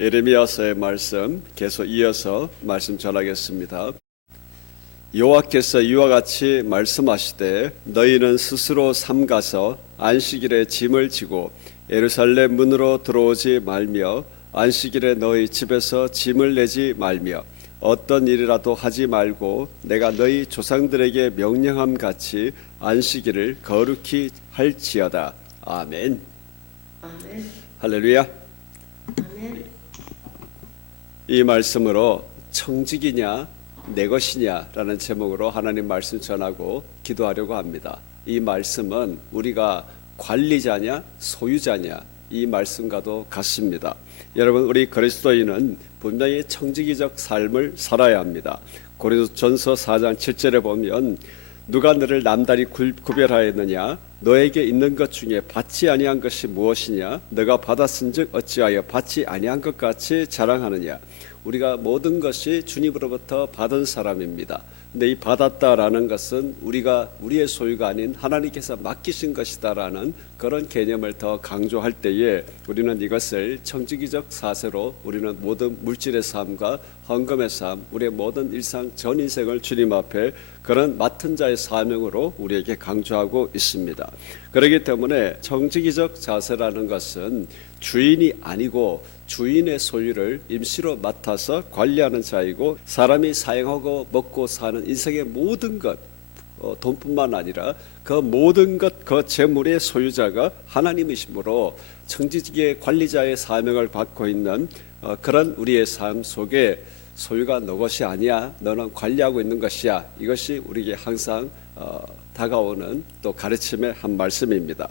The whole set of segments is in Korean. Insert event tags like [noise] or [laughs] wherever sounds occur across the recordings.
예레미야서의 말씀 계속 이어서 말씀 전하겠습니다. 여호와께서 이와 같이 말씀하시되 너희는 스스로 삼가서 안식일에 짐을 지고 예루살렘 문으로 들어오지 말며 안식일에 너희 집에서 짐을 내지 말며 어떤 일이라도 하지 말고 내가 너희 조상들에게 명령함 같이 안식일을 거룩히 할지어다. 아멘. 아멘. 할렐루야. 아멘. 이 말씀으로 청직이냐 내 것이냐라는 제목으로 하나님 말씀 전하고 기도하려고 합니다. 이 말씀은 우리가 관리자냐 소유자냐 이 말씀과도 같습니다. 여러분 우리 그리스도인은 분명히 청지기적 삶을 살아야 합니다. 고린도전서 4장 7절에 보면 누가 너를 남다리 구- 구별하였느냐? 너에게 있는 것 중에 받지 아니한 것이 무엇이냐? 너가 받았은즉 어찌하여 받지 아니한 것 같이 자랑하느냐 우리가 모든 것이 주님으로부터 받은 사람입니다. 근데 이 받았다라는 것은 우리가 우리의 소유가 아닌 하나님께서 맡기신 것이다라는 그런 개념을 더 강조할 때에 우리는 이것을 청지기적 사세로 우리는 모든 물질의 삶과 헌금의 삶, 우리의 모든 일상 전 인생을 주님 앞에 그런 맡은 자의 사명으로 우리에게 강조하고 있습니다. 그렇기 때문에 청지기적 자세라는 것은 주인이 아니고 주인의 소유를 임시로 맡아서 관리하는 자이고 사람이 사용하고 먹고 사는 인생의 모든 것 어, 돈뿐만 아니라 그 모든 것, 그 재물의 소유자가 하나님이시므로 청지기의 관리자의 사명을 받고 있는 어, 그런 우리의 삶 속에 소유가 너 것이 아니야, 너는 관리하고 있는 것이야. 이것이 우리에게 항상 어, 다가오는 또 가르침의 한 말씀입니다.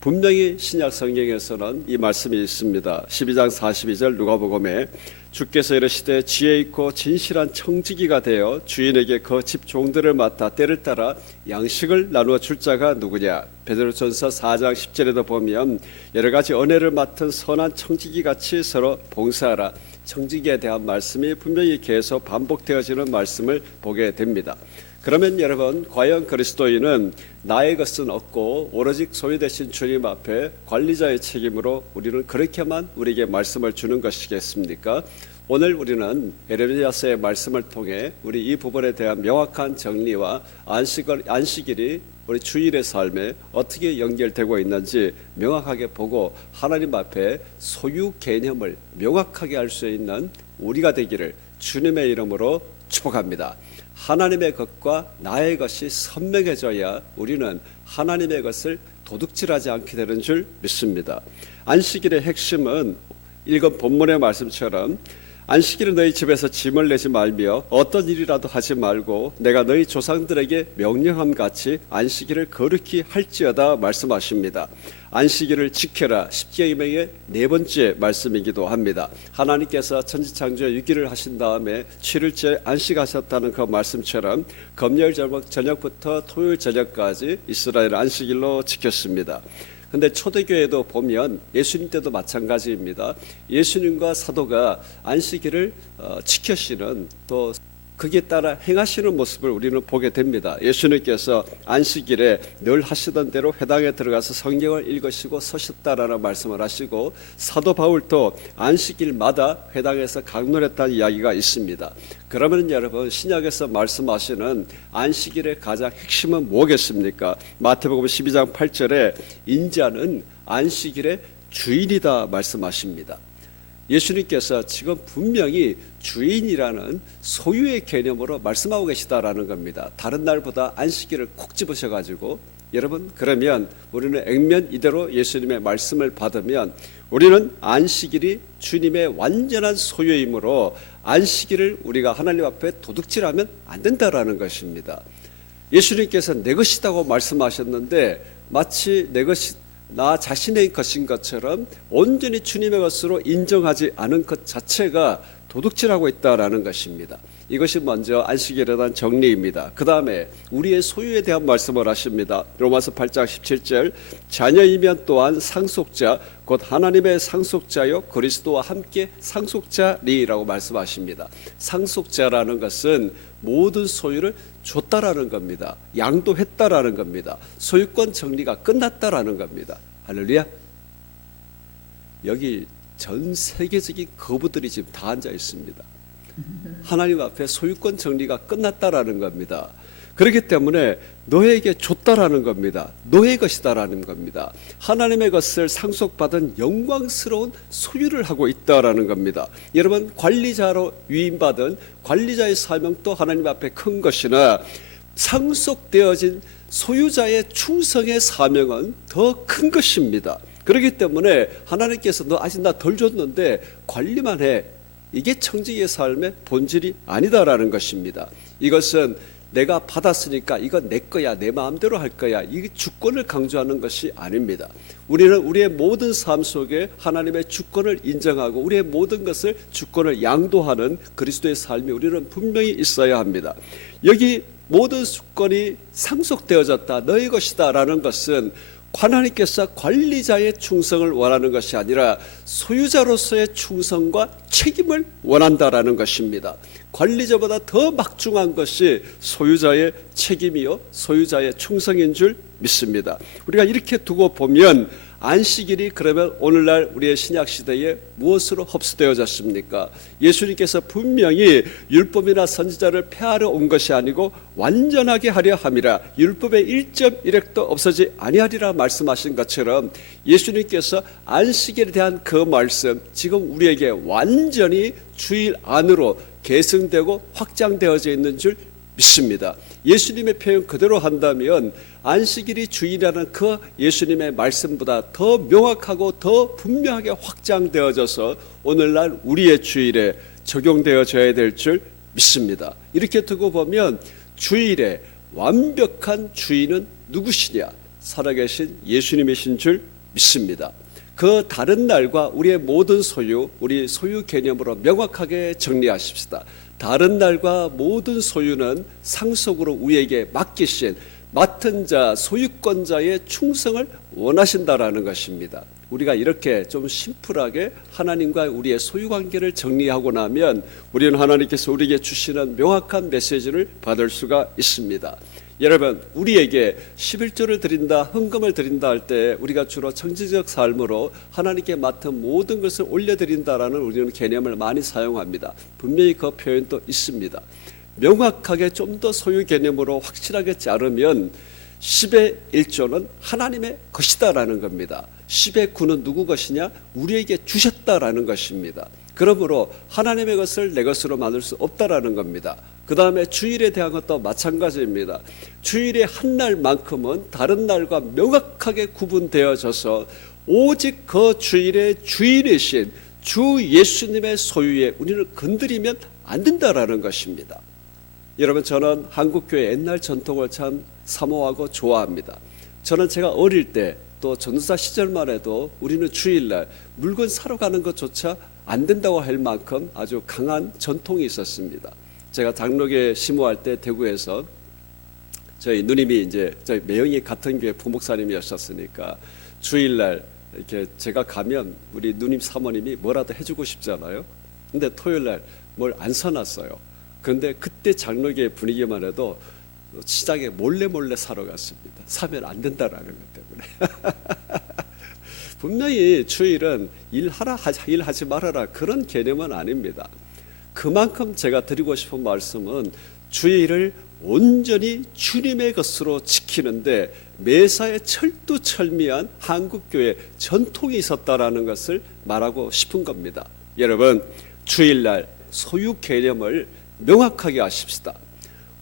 분명히 신약 성경에서는 이 말씀이 있습니다. 12장 42절 누가복음에 주께서 이르시되 지혜 있고 진실한 청지기가 되어 주인에게 그 집 종들을 맡아 때를 따라 양식을 나누어 줄 자가 누구냐? 베드로전서 4장 10절에도 보면 여러 가지 은혜를 맡은 선한 청지기 같이 서로 봉사하라. 청지기에 대한 말씀이 분명히 계속 반복되어지는 말씀을 보게 됩니다. 그러면 여러분 과연 그리스도인은 나의 것은 없고 오로지 소유되신 주님 앞에 관리자의 책임으로 우리는 그렇게만 우리에게 말씀을 주는 것이겠습니까? 오늘 우리는 에레미야서의 말씀을 통해 우리 이 부분에 대한 명확한 정리와 안식을, 안식일이 우리 주일의 삶에 어떻게 연결되고 있는지 명확하게 보고 하나님 앞에 소유 개념을 명확하게 할수 있는 우리가 되기를 주님의 이름으로 축복합니다. 하나님의 것과 나의 것이 선명해져야 우리는 하나님의 것을 도둑질하지 않게 되는 줄 믿습니다. 안식일의 핵심은 읽은 본문의 말씀처럼 안식일은 너희 집에서 짐을 내지 말며 어떤 일이라도 하지 말고 내가 너희 조상들에게 명령함 같이 안식일을 거룩히 할지어다 말씀하십니다. 안식일을 지켜라 십계명의 네 번째 말씀이기도 합니다. 하나님께서 천지 창조의 6일을 하신 다음에 7일째 안식하셨다는 그 말씀처럼 금요일 저녁, 저녁부터 토요일 저녁까지 이스라엘 안식일로 지켰습니다. 근데 초대교회도 보면 예수님 때도 마찬가지입니다. 예수님과 사도가 안식일을 어, 지켜시는 또 거기에 따라 행하시는 모습을 우리는 보게 됩니다. 예수님께서 안식일에 늘 하시던 대로 회당에 들어가서 성경을 읽으시고 서셨다라는 말씀을 하시고 사도 바울도 안식일마다 회당에서 강론했다는 이야기가 있습니다. 그러면 여러분 신약에서 말씀하시는 안식일의 가장 핵심은 뭐겠습니까? 마태복음 12장 8절에 인자는 안식일의 주인이다 말씀하십니다. 예수님께서 지금 분명히 주인이라는 소유의 개념으로 말씀하고 계시다라는 겁니다. 다른 날보다 안식일을 콕 집으셔 가지고 여러분 그러면 우리는 액면 이대로 예수님의 말씀을 받으면 우리는 안식일이 주님의 완전한 소유이므로 안식일을 우리가 하나님 앞에 도둑질하면 안 된다라는 것입니다. 예수님께서 내 것이다고 말씀하셨는데 마치 내 것이 나 자신의 것인 것처럼 온전히 주님의 것으로 인정하지 않은 것 자체가 도둑질하고 있다라는 것입니다. 이것이 먼저 안식일에 대한 정리입니다. 그 다음에 우리의 소유에 대한 말씀을 하십니다. 로마서 8장 17절 자녀이면 또한 상속자 곧 하나님의 상속자요 그리스도와 함께 상속자리라고 말씀하십니다. 상속자라는 것은 모든 소유를 줬다라는 겁니다. 양도했다라는 겁니다. 소유권 정리가 끝났다라는 겁니다. 할렐루야. 여기 전 세계적인 거부들이 지금 다 앉아 있습니다. 하나님 앞에 소유권 정리가 끝났다라는 겁니다. 그렇기 때문에 너에게 줬다라는 겁니다. 너의 것이다라는 겁니다. 하나님의 것을 상속받은 영광스러운 소유를 하고 있다라는 겁니다. 여러분 관리자로 위임받은 관리자의 사명도 하나님 앞에 큰 것이나 상속되어진 소유자의 충성의 사명은 더 큰 것입니다. 그렇기 때문에 하나님께서 너 아직 나 덜 줬는데 관리만 해. 이게 청지기의 삶의 본질이 아니다라는 것입니다. 이것은 내가 받았으니까 이건 내 거야, 내 마음대로 할 거야. 이 주권을 강조하는 것이 아닙니다. 우리는 우리의 모든 삶 속에 하나님의 주권을 인정하고 우리의 모든 것을 주권을 양도하는 그리스도의 삶이 우리는 분명히 있어야 합니다. 여기 모든 주권이 상속되어졌다, 너의 것이다라는 것은 하나님께서 관리자의 충성을 원하는 것이 아니라 소유자로서의 충성과 책임을 원한다라는 것입니다. 관리자보다 더 막중한 것이 소유자의 책임이요 소유자의 충성인 줄 믿습니다. 우리가 이렇게 두고 보면 안식일이 그러면 오늘날 우리의 신약 시대에 무엇으로 흡수되어졌습니까? 예수님께서 분명히 율법이나 선지자를 폐하러 온 것이 아니고 완전하게 하려 함이라 율법의 1.1획도 없어지 아니하리라 말씀하신 것처럼 예수님께서 안식일에 대한 그 말씀 지금 우리에게 완전히 주일 안으로 계승되고 확장되어져 있는 줄 믿습니다. 예수님의 표현 그대로 한다면 안식일이 주일이라는 그 예수님의 말씀보다 더 명확하고 더 분명하게 확장되어져서 오늘날 우리의 주일에 적용되어져야 될 줄 믿습니다. 이렇게 두고 보면 주일에 완벽한 주인은 누구시냐? 살아계신 예수님이신 줄 믿습니다. 그 다른 날과 우리의 모든 소유, 우리 소유 개념으로 명확하게 정리하십시다. 다른 날과 모든 소유는 상속으로 우리에게 맡기신 맡은 자, 소유권자의 충성을 원하신다라는 것입니다. 우리가 이렇게 좀 심플하게 하나님과 우리의 소유 관계를 정리하고 나면 우리는 하나님께서 우리에게 주시는 명확한 메시지를 받을 수가 있습니다. 여러분, 우리에게 11조를 드린다, 헌금을 드린다 할 때 우리가 주로 청지적 삶으로 하나님께 맡은 모든 것을 올려드린다라는 우리는 개념을 많이 사용합니다. 분명히 그 표현도 있습니다. 명확하게 좀 더 소유 개념으로 확실하게 자르면 10의 1조는 하나님의 것이다라는 겁니다. 10의 9는 누구 것이냐? 우리에게 주셨다라는 것입니다. 그러므로 하나님의 것을 내 것으로 만들 수 없다라는 겁니다. 그 다음에 주일에 대한 것도 마찬가지입니다. 주일의 한 날만큼은 다른 날과 명확하게 구분되어져서 오직 그 주일의 주인이신 주 예수님의 소유에 우리를 건드리면 안 된다라는 것입니다. 여러분 저는 한국 교회 옛날 전통을 참 사모하고 좋아합니다. 저는 제가 어릴 때 또 전도사 시절만 해도 우리는 주일날 물건 사러 가는 것조차 안 된다고 할 만큼 아주 강한 전통이 있었습니다. 제가 장로계 심호할 때 대구에서 저희 누님이 이제 저희 매형이 같은 교회 부목사님이었었으니까 주일날 이렇게 제가 가면 우리 누님 사모님이 뭐라도 해주고 싶잖아요. 근데 토요일날 뭘 안 사놨어요. 그런데 그때 장로계 분위기만 해도 시장에 몰래 몰래 사러 갔습니다. 사면 안 된다라는 것 때문에. [laughs] 분명히 주일은 일하라 하지 일하지 말아라 그런 개념은 아닙니다. 그만큼 제가 드리고 싶은 말씀은 주일을 온전히 주님의 것으로 지키는데 매사에 철두철미한 한국교회 전통이 있었다라는 것을 말하고 싶은 겁니다. 여러분 주일날 소유 개념을 명확하게 하십시다.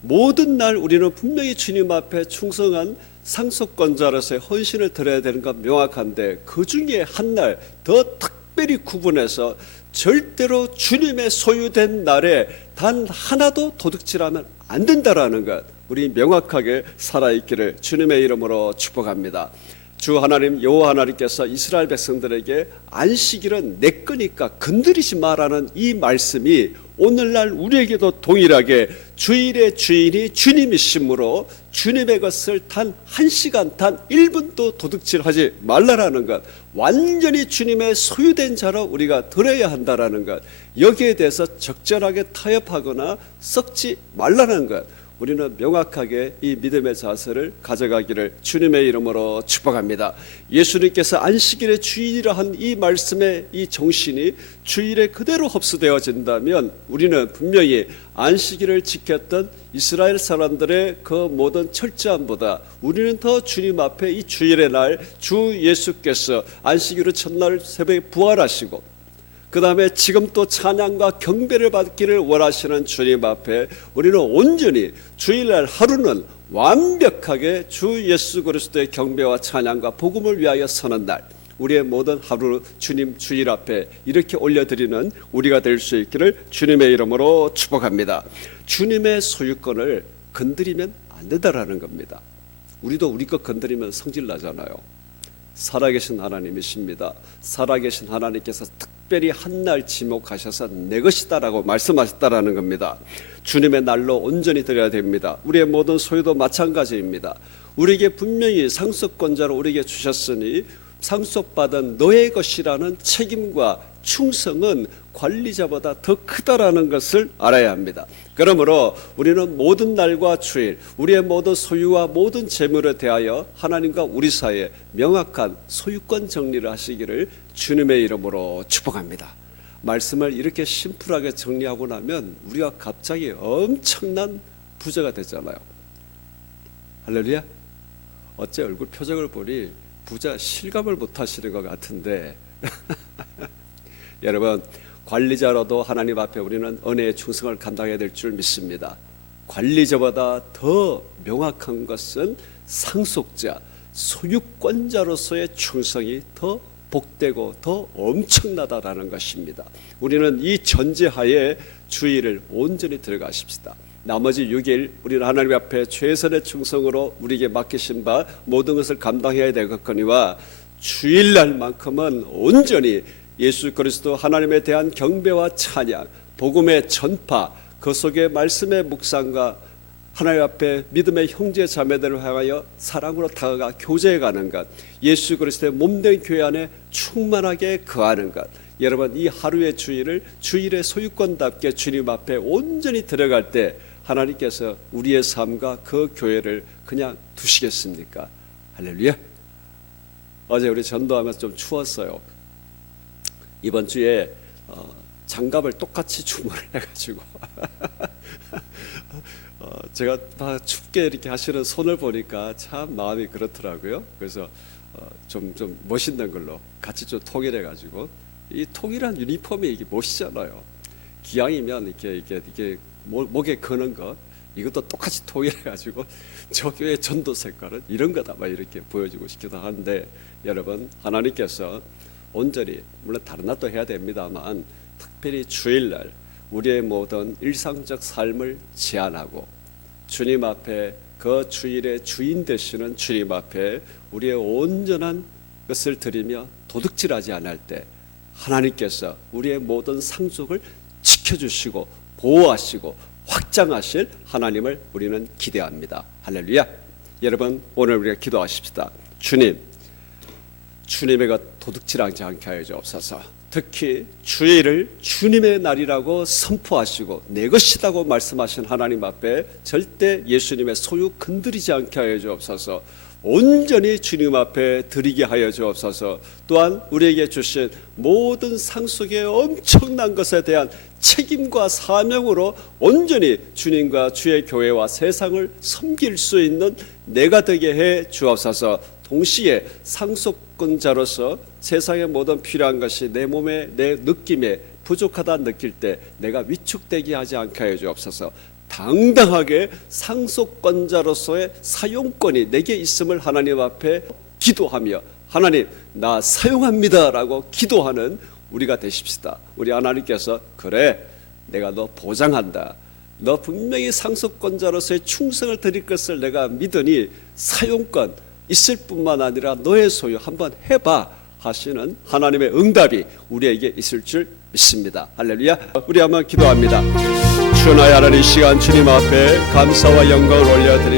모든 날 우리는 분명히 주님 앞에 충성한 상속권자로서의 헌신을 드려야 되는 건 명확한데 그 중에 한 날 더 특별히 구분해서 절대로 주님의 소유된 날에 단 하나도 도둑질하면 안 된다라는 것 우리 명확하게 살아있기를 주님의 이름으로 축복합니다. 주 하나님 여호와 하나님께서 이스라엘 백성들에게 안식일은 내 거니까 건드리지 마라는 이 말씀이 오늘날 우리에게도 동일하게 주일의 주인이 주님이시므로 주님의 것을 단 한 시간 단 1분도 도둑질하지 말라라는 것 완전히 주님의 소유된 자로 우리가 들어야 한다라는 것 여기에 대해서 적절하게 타협하거나 썩지 말라는 것 우리는 명확하게 이 믿음의 자세를 가져가기를 주님의 이름으로 축복합니다. 예수님께서 안식일의 주일이라 한 이 말씀의 이 정신이 주일에 그대로 흡수되어진다면 우리는 분명히 안식일을 지켰던 이스라엘 사람들의 그 모든 철저함보다 우리는 더 주님 앞에 이 주일의 날 주 예수께서 안식일의 첫날 새벽에 부활하시고 그 다음에 지금 또 찬양과 경배를 받기를 원하시는 주님 앞에 우리는 온전히 주일날 하루는 완벽하게 주 예수 그리스도의 경배와 찬양과 복음을 위하여 서는 날 우리의 모든 하루 주님 주일 앞에 이렇게 올려드리는 우리가 될 수 있기를 주님의 이름으로 축복합니다. 주님의 소유권을 건드리면 안 된다라는 겁니다. 우리도 우리 것 건드리면 성질 나잖아요. 살아계신 하나님이십니다. 살아계신 하나님께서 특별히 한날 지목하셔서 내 것이다라고 말씀하셨다라는 겁니다. 주님의 날로 온전히 드려야 됩니다. 우리의 모든 소유도 마찬가지입니다. 우리에게 분명히 상속권자로 우리에게 주셨으니 상속받은 너의 것이라는 책임과 충성은 관리자보다 더 크다라는 것을 알아야 합니다. 그러므로 우리는 모든 날과 주일, 우리의 모든 소유와 모든 재물에 대하여 하나님과 우리 사이에 명확한 소유권 정리를 하시기를 주님의 이름으로 축복합니다. 말씀을 이렇게 심플하게 정리하고 나면 우리가 갑자기 엄청난 부자가 되잖아요. 할렐루야. 어째 얼굴 표정을 보니 부자 실감을 못 하시는 것 같은데 [laughs] 여러분 관리자로도 하나님 앞에 우리는 은혜의 충성을 감당해야 될 줄 믿습니다. 관리자보다 더 명확한 것은 상속자, 소유권자로서의 충성이 더 복되고 더 엄청나다라는 것입니다. 우리는 이 전제하에 주의를 온전히 들어가십시다. 나머지 6일 우리는 하나님 앞에 최선의 충성으로 우리에게 맡기신 바 모든 것을 감당해야 되겠거니와 주일날만큼은 온전히 예수 그리스도 하나님에 대한 경배와 찬양, 복음의 전파, 그 속에 말씀의 묵상과 하나님 앞에 믿음의 형제 자매들을 향하여 사랑으로 다가가 교제해 가는 것, 예수 그리스도의 몸된 교회 안에 충만하게 거하는 것. 여러분 이 하루의 주일을 주일의 소유권답게 주님 앞에 온전히 들어갈 때 하나님께서 우리의 삶과 그 교회를 그냥 두시겠습니까? 할렐루야. 어제 우리 전도하면서 좀 추웠어요. 이번 주에 어, 장갑을 똑같이 주문을 [laughs] 해가지고 [laughs] 어, 제가 막 춥게 이렇게 하시는 손을 보니까 참 마음이 그렇더라고요. 그래서 어, 좀, 좀 멋있는 걸로 같이 좀 통일해가지고 이 통일한 유니폼이 이게 멋있잖아요. 기왕이면 이렇게 이렇게 이게 목- 목에 거는 것 이것도 똑같이 통일해 가지고 [laughs] 저 교회 전도 색깔은 이런 거다 막 이렇게 보여주고 싶기도 한데 여러분 하나님께서 온전히 물론 다른 날도 해야 됩니다만 특별히 주일날 우리의 모든 일상적 삶을 제한하고 주님 앞에 그 주일의 주인 되시는 주님 앞에 우리의 온전한 것을 드리며 도둑질하지 않을 때 하나님께서 우리의 모든 상속을 지켜주시고 보호하시고 확장하실 하나님을 우리는 기대합니다. 할렐루야. 여러분 오늘 우리가 기도하십시다. 주님 주님의 것 도둑질하지 않게 하여 주옵소서. 특히 주일을 주님의 날이라고 선포하시고 내 것이라고 말씀하신 하나님 앞에 절대 예수님의 소유 건드리지 않게 하여 주옵소서. 온전히 주님 앞에 드리게 하여 주옵소서. 또한 우리에게 주신 모든 상속의 엄청난 것에 대한 책임과 사명으로 온전히 주님과 주의 교회와 세상을 섬길 수 있는 내가 되게 해 주옵소서. 동시에 상속권자로서 세상의 모든 필요한 것이 내 몸에 내 느낌에 부족하다 느낄 때 내가 위축되게 하지 않게 하여 주옵소서. 당당하게 상속권자로서의 사용권이 내게 있음을 하나님 앞에 기도하며 하나님 나 사용합니다라고 기도하는 우리가 되십시다. 우리 하나님께서 그래 내가 너 보장한다. 너 분명히 상속권자로서의 충성을 드릴 것을 내가 믿으니 사용권 있을 뿐만 아니라 너의 소유 한번 해봐 하시는 하나님의 응답이 우리에게 있을 줄 믿습니다. 할렐루야. 우리 한번 기도합니다. 주나의 하나님 이 시간 주님 앞에 감사와 영광을 올려드리